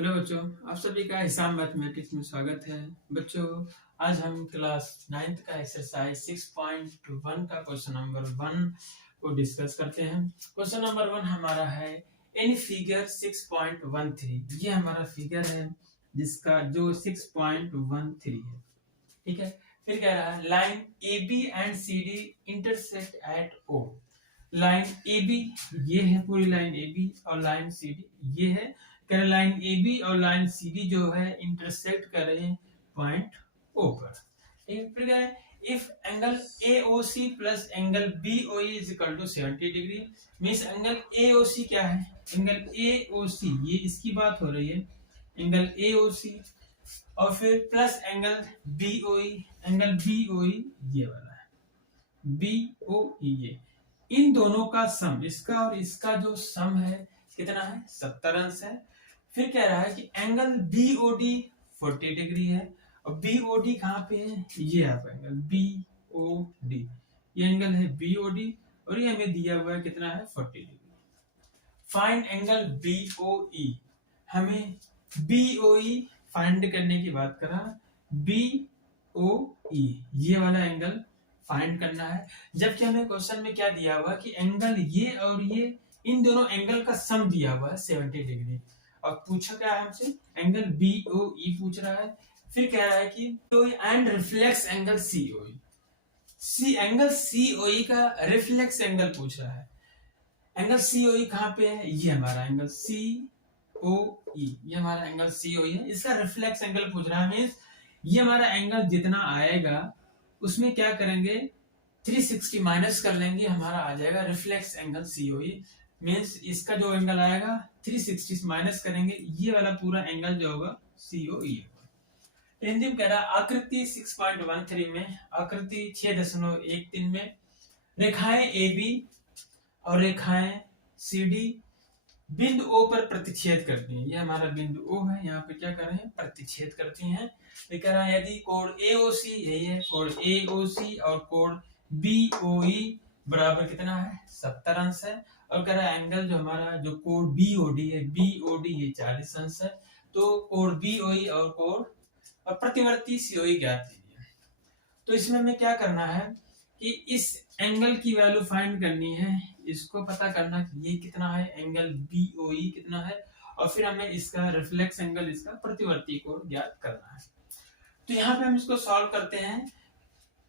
Hello बच्चों, आप सभी का हिसाब मैथमेटिक्स में स्वागत है। बच्चों, आज हम क्लास 9th का एक्सरसाइज 6.1 का क्वेश्चन नंबर 1 को डिस्कस करते हैं। क्वेश्चन नंबर 1 हमारा है इन फिगर 6.13। ये हमारा फिगर है जिसका जो 6.13 है, ठीक है। फिर कह रहा है line A B and C D intersect at O. Line A B ये है, पूरी लाइन ए बी, और लाइन सी डी ये है। लाइन ए बी और लाइन सी डी जो है इंटरसेक्ट कर रहे हैं पॉइंट ओ पर। फिर क्या है, if angle AOC plus angle BOE is equal to 70 degree, means angle AOC क्या है, एंगल AOC ये इसकी बात हो रही है, एंगल AOC, और फिर plus angle BOE, angle BOE ये वाला है, BOE ये, इन दोनों का सम, इसका और इसका जो सम है कितना है, 70 अंश है। फिर कह रहा है कि एंगल BOD 40 डिग्री है, और BOD कहाँ पे है, ये आप एंगल BOD, ये एंगल है BOD, और ये हमें दिया हुआ है कितना है, 40 डिग्री। फाइंड एंगल BOE, हमें BOE फाइंड करने की बात करा, BOE ये वाला एंगल फाइंड करना है, जबकि हमें क्वेश्चन में क्या दिया हुआ कि एंगल ये और ये, इन दोनों एंगल का सम दिया हुआ है 70 डिग्री, और पूछा क्या है हमसे, एंगल BOE पूछ रहा है। फिर कह रहा है कि and reflex angle COE, angle COE का रिफ्लेक्स एंगल पूछ रहा है। एंगल COE कहाँ पे है, ये हमारा एंगल COE, ये हमारा एंगल COE है, इसका रिफ्लेक्स एंगल पूछ रहा है। मींस ये हमारा एंगल जितना आएगा उसमें क्या करेंगे, 360 माइनस कर लेंगे, हमारा आ जाएगा रिफ्लेक्स एंगल COE। मींस इसका जो एंगल आएगा 360 माइनस करेंगे, ये वाला पूरा एंगल जो होगा COE होगा। हिंदी में कह रहा आकृति 6.13 में, आकृति 6.13 में रेखाएं AB और रेखाएं CD बिंदु O पर प्रतिच्छेद करती हैं। ये हमारा बिंदु O है, यहाँ पे क्या कर रहे हैं, प्रतिच्छेद करती हैं। कह रहा है यदि कोण AOC, यही है कोण AOC, और कोण BOE बराबर कितना है, 70 अंश है। और कह रहा है एंगल जो हमारा जो कोण BOD है, BOD ये 40 अंश है। तो कोण BOE और कोण और प्रतिवर्ती COE ज्ञात कीजिए। तो इसमें हमें क्या करना है कि इस एंगल की वैल्यू फाइंड करनी है, इसको पता करना कि ये कितना है, एंगल BOE कितना है, और फिर हमें इसका रिफ्लेक्स एंगल, इसका प्रतिवर्ती कोण ज्ञात करना है। तो यहाँ पे हम इसको सॉल्व करते हैं।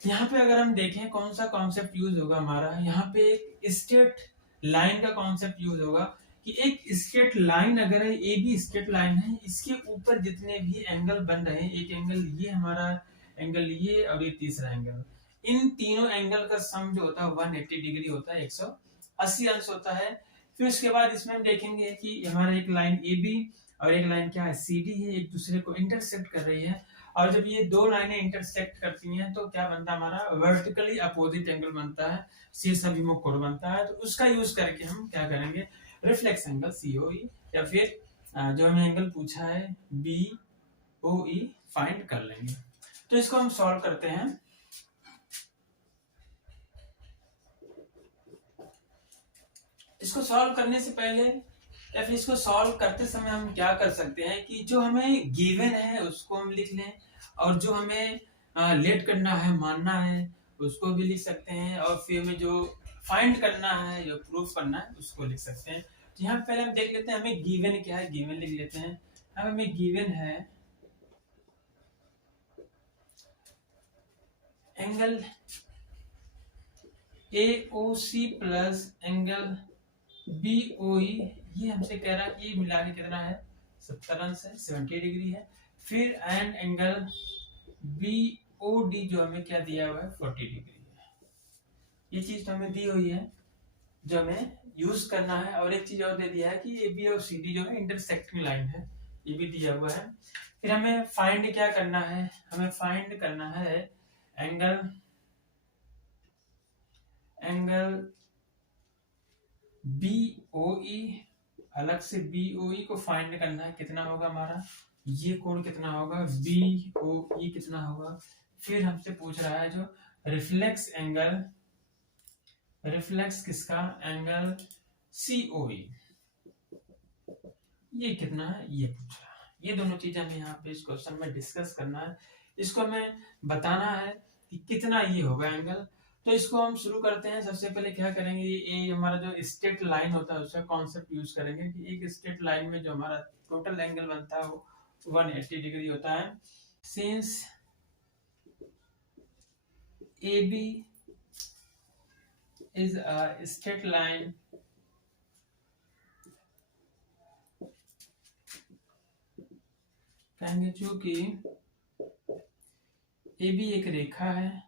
यहाँ पे अगर हम देखें कौन सा कॉन्सेप्ट यूज होगा हमारा, यहाँ पे एक स्ट्रेट लाइन का कॉन्सेप्ट यूज होगा कि एक स्ट्रेट लाइन अगर है, ए बी स्ट्रेट लाइन है, इसके ऊपर जितने भी एंगल बन रहे हैं, एक एंगल ये हमारा एंगल ये, और ये तीसरा एंगल, इन तीनों एंगल का सम जो होता है 180 डिग्री होता है, 180 अंश होता है। फिर उसके बाद इसमें हम देखेंगे कि हमारा एक लाइन ए बी और एक लाइन क्या है, CD है, एक दूसरे को इंटरसेक्ट कर रही है, और जब ये दो लाइनें इंटरसेक्ट करती हैं तो क्या बनता है, हमारा वर्टिकली अपोजिट एंगल बनता है, शीर्षाभिमुख कोण बनता है। तो उसका यूज करके हम क्या करेंगे, रिफ्लेक्स एंगल COE, या फिर जो हमें एंगल पूछा है BOE फाइंड कर लेंगे। तो इसको हम सॉल्व करते हैं। इसको सॉल्व करने से पहले या फिर इसको सॉल्व करते समय हम क्या कर सकते हैं कि जो हमें गिवन है उसको हम लिख लें, और जो हमें लेट करना है, मानना है, उसको भी लिख सकते हैं, और फिर हमें जो फाइंड करना है, जो प्रूफ करना है, उसको लिख सकते हैं। तो यहाँ पहले हम देख लेते हैं हमें गिवन क्या है, गिवन लिख लेते हैं। अब हमें गिवन है angle AOC plus angle BOE, ये हमसे कह रहा है कि ये मिला के कितना है, 70 अंश है, 70 डिग्री है। फिर एंड एंगल BOD जो हमें क्या दिया हुआ है, 40 डिग्री है। ये चीज तो हमें दी हुई है जो हमें यूज करना है, और एक चीज और दे दिया है कि AB और CD जो है इंटरसेक्टिंग लाइन है, ये भी दिया हुआ है। फिर हमें फाइंड क्या करना है, हमें फाइंड करना है एंगल BOE, अलग से BOE को फाइंड करना है, कितना होगा हमारा, ये कोण कितना होगा, BOE कितना होगा। फिर हमसे पूछ रहा है जो रिफ्लेक्स एंगल, रिफ्लेक्स किसका, एंगल COE, ये कितना है, ये पूछ रहा है। ये दोनों चीजें हमें यहाँ पे इस क्वेश्चन में डिस्कस करना है, इसको हमें बताना है कि कितना ये होगा एंगल। तो इसको हम शुरू करते हैं। सबसे पहले क्या करेंगे, ये हमारा जो स्ट्रेट लाइन होता है उसका कॉन्सेप्ट यूज करेंगे कि एक स्ट्रेट लाइन में जो हमारा टोटल एंगल बनता है वो 180 डिग्री होता है। Since AB is a straight line कहेंगे चूंकि AB एक रेखा है,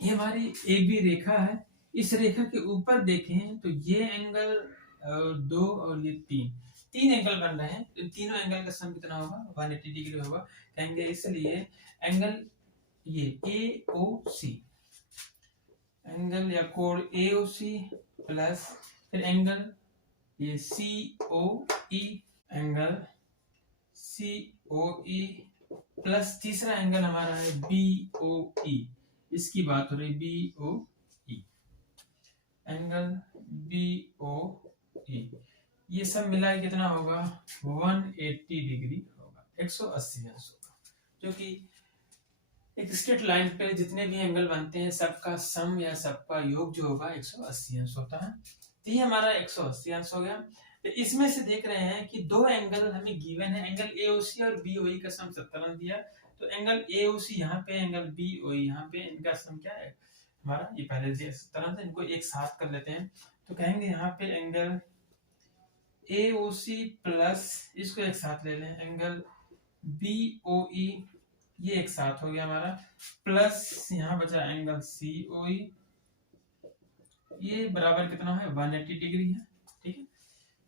ये हमारी AB रेखा है। इस रेखा के ऊपर देखें तो ये एंगल 2 और ये 3 एंगल बन रहे हैं। तो तीनों एंगल का सम कितना होगा, 180 डिग्री होगा। कहेंगे इसलिए एंगल ये AOC एंगल या कोण AOC प्लस फिर एंगल ये COE एंगल COE प्लस तीसरा एंगल हमारा है BOE, इसकी बात हो रही BOE एंगल BOE, ये सब मिला कितना होगा 180 डिग्री होगा, 180 अंश होगा। क्योंकि एक स्ट्रेट लाइन पे जितने भी एंगल बनते हैं सबका सम या सबका योग जो होगा 180 अंश होता है। तो ये हमारा 180 अंश हो गया। तो इसमें से देख रहे हैं कि दो एंगल हमें गिवन है, एंगल AOC और BOE का सम 70 अंश दिया। तो एंगल AOC यहाँ पे, एंगल BOE यहाँ पे, इनका सम क्या है हमारा, ये पहले दिया 70 अंश, इनको एक साथ कर लेते हैं। तो कहेंगे यहाँ पे एंगल AOC प्लस इसको एक साथ ले लें एंगल BOE, ये एक साथ हो गया हमारा, प्लस यहाँ बचा एंगल COE, ये बराबर कितना है 180 डिग्री है। ठीक है,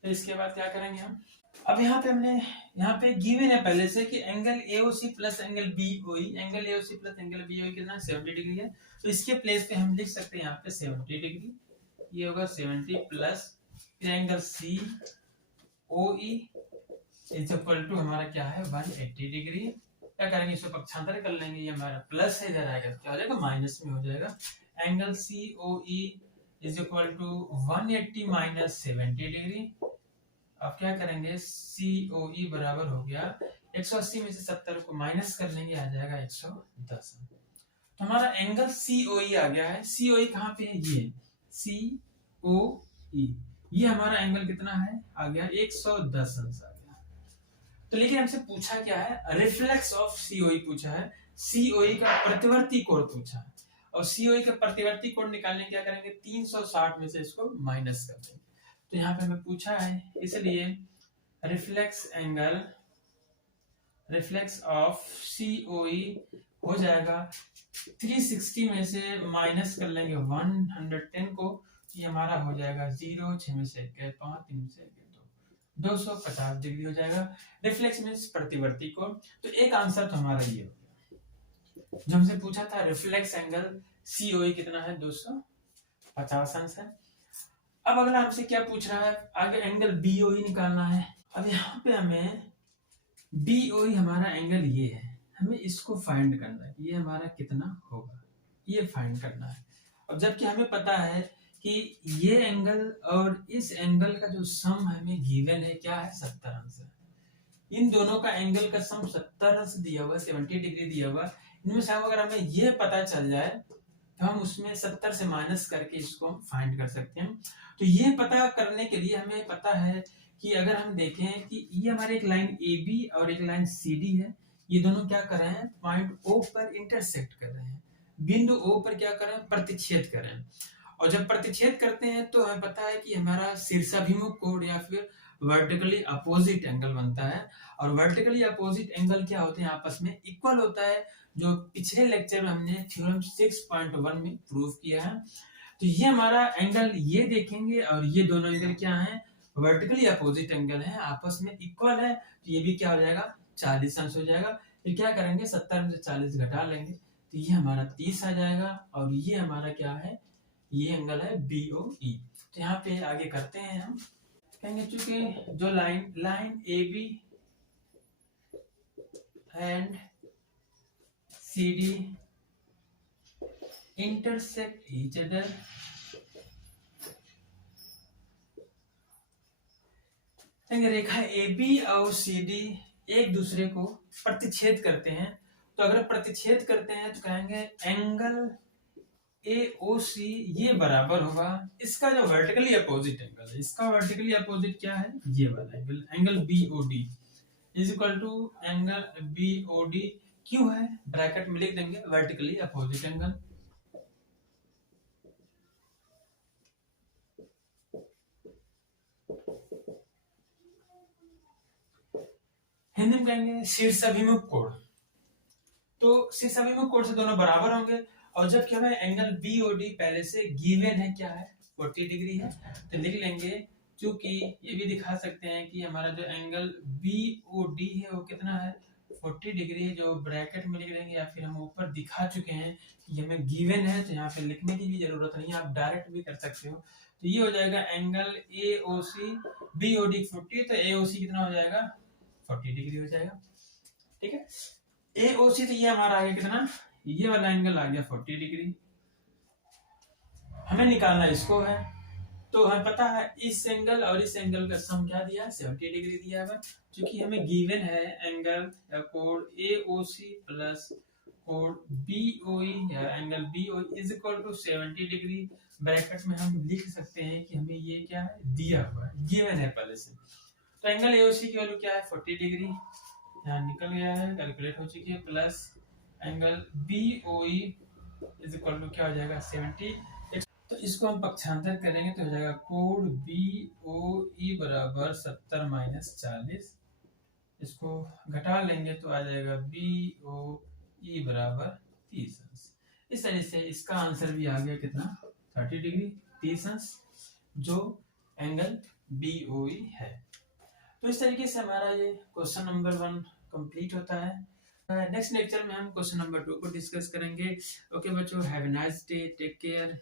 तो इसके बाद क्या करेंगे हम, अब यहाँ पे हमने यहाँ पे गिवन है पहले से कि angle AOC plus angle BOE, angle AOC plus angle BOE कितना 70 डिग्री है। तो इसके प्लेस पे हम लिख सकते हैं यहाँ पे 70 डिग्री, ये होगा 70 प्लस फिर angle COE is equal to हमारा क्या है 180 डिग्री। क्या करेंगे, इसको पक्षांतर कर लेंगे, ये हमारा प्लस है, इधर आएगा तो क्या हो जाएगा माइनस में हो जाएगा। Angle COE is equal to 180 minus 70 degree. अब क्या करेंगे, COE बराबर हो गया 180 में से 70 को माइनस कर लेंगे, आ जाएगा 110। तो हमारा एंगल COE आ गया है। COE कहाँ पे है, ये COE, ये हमारा एंगल कितना है आ गया 110 अंश आ गया। तो लेकिन हमसे पूछा क्या है, रिफ्लेक्स ऑफ COE पूछा है, COE का प्रतिवर्ती कोण पूछा है। और COE का प्रतिवर्ती कोण निकालने क्या करेंगे, 360 में से इसको माइनस कर देंगे। तो यहाँ पे हमें पूछा है, इसलिए रिफ्लेक्स ऑफ COE हो जाएगा 360 में से माइनस कर लेंगे 110 को, ये हमारा हो जाएगा 0, 6 में से 1 5, 3 में से 2, 250 डिग्री हो जाएगा। रिफ्लेक्स मींस प्रतिवर्ती कोण। तो एक आंसर तो हमारा ये हो गया। जो हमसे पूछा था रिफ्लेक्स एंगल COE कितना है 250 अंश है। अब अगला हमसे क्या पूछ रहा है, आगे एंगल BOE निकालना है। अब यहाँ पे हमें BOE हमारा एंगल ये है, हमें इसको फाइंड करना है, ये हमारा कितना होगा ये फाइंड करना है। अब जबकि हमें पता है कि ये एंगल और इस एंगल का जो सम हमें गिवन है क्या है 70 अंश है। इन दोनों का एंगल का सम 70 अंश दिया हुआ, 70 डिग्री दिया हुआ। इनमें से अगर हमें ये पता चल जाए तो हम उसमें 70 से माइनस करके इसको हम फाइंड कर सकते हैं। तो ये पता करने के लिए हमें पता है कि अगर हम देखें कि ये हमारे एक लाइन AB और एक लाइन CD है, ये दोनों क्या कर रहे हैं, पॉइंट O पर इंटरसेक्ट कर रहे हैं, बिंदु O पर क्या कर रहे हैं, प्रतिच्छेद कर रहे हैं। और जब प्रतिच्छेद करते हैं तो हमें पता है कि हमारा शीर्षाभिमुख कोण या फिर वर्टिकली अपोजिट एंगल बनता है। और वर्टिकली अपोजिट एंगल क्या होते हैं, आपस में इक्वल होता है, जो पिछले लेक्चर में हमने थ्योरम 6.1 में प्रूव किया है। तो ये हमारा एंगल ये देखेंगे और ये दोनों एंगल क्या हैं, वर्टिकली अपोजिट एंगल है, आपस में इक्वल है। तो ये भी क्या हो जाएगा 40 अंश हो जाएगा। फिर क्या करेंगे 70 में से 40 घटा लेंगे तो ये हमारा 30 आ जाएगा। और ये हमारा क्या है, ये एंगल है BOE। तो यहाँ पे आगे करते हैं हम, कहेंगे चूंकि जो line AB and CD intersect each other देखेंगे रेखा ए बी और सी डी एक दूसरे को प्रतिच्छेद करते हैं, तो अगर प्रतिच्छेद करते हैं तो कहेंगे एंगल ए ओ सी ये बराबर होगा इसका जो वर्टिकली अपोजिट एंगल है, इसका वर्टिकली अपोजिट क्या है, ये वाला angle, angle B O D is equal to angle B O D क्यों है, ब्रैकेट में लिख देंगे वर्टिकली अपोजिट एंगल। हिंदी में कहेंगे शीर्षाभिमुख कोण, तो शीर्षाभिमुख कोण से दोनों बराबर होंगे, और जबकि हमें एंगल बी ओ डी पहले से गिवन है क्या है 40 डिग्री है, तो लिख लेंगे, क्योंकि ये भी दिखा सकते हैं कि हमारा जो एंगल बी ओ डी है वो कितना है 40 डिग्री है, जो ब्रैकेट में लिख लेंगे, या फिर हम ऊपर दिखा चुके हैं कि हमें गिवन है, तो यहाँ पे लिखने की भी जरूरत नहीं है, आप डायरेक्ट भी कर सकते हो। तो ये हो जाएगा angle A O C B O D 40, तो ए ओ सी कितना हो जाएगा 40 डिग्री हो जाएगा, ठीक है। ए ओ सी तो ये हमारा आ गया कितना, ये वाला एंगल आ गया 40 डिग्री, हमें निकालना इसको है, तो हमें पता है इस एंगल और इस एंगल का सम क्या दिया है 70 डिग्री दिया है, क्योंकि हमें गिवन है एंगल या कोण ए ओ सी प्लस कोण बी ओ ई या angle B O is equal to 70 degree, bracket में हम लिख सकते हैं कि हमें ये क्या है दिया हुआ है, गिवन है पहले से, तो एंगल ए ओ सी की वैल्यू क्या है 40 डिग्री, यहाँ निकल गया है, कैलकुलेट हो चुकी है, plus angle B O E is equal to क्या हो जाएगा 70, तो इसको हम पक्षांतर करेंगे तो हो जाएगा कोण बी ओ ई बराबर 70 माइनस 40, इसको घटा लेंगे तो आ जाएगा बी ओ ई बराबर 30 अंश। इस तरह से इसका आंसर भी आ गया कितना 30 डिग्री 30 अंश, जो एंगल बी ओ ई है। तो इस तरीके से हमारा ये क्वेश्चन नंबर 1 कंप्लीट होता है। नेक्स्ट लेक्चर में हम क्वेश्चन नंबर 2 को डिस्कस करेंगे। ओके बच्चों, have a nice day, take care.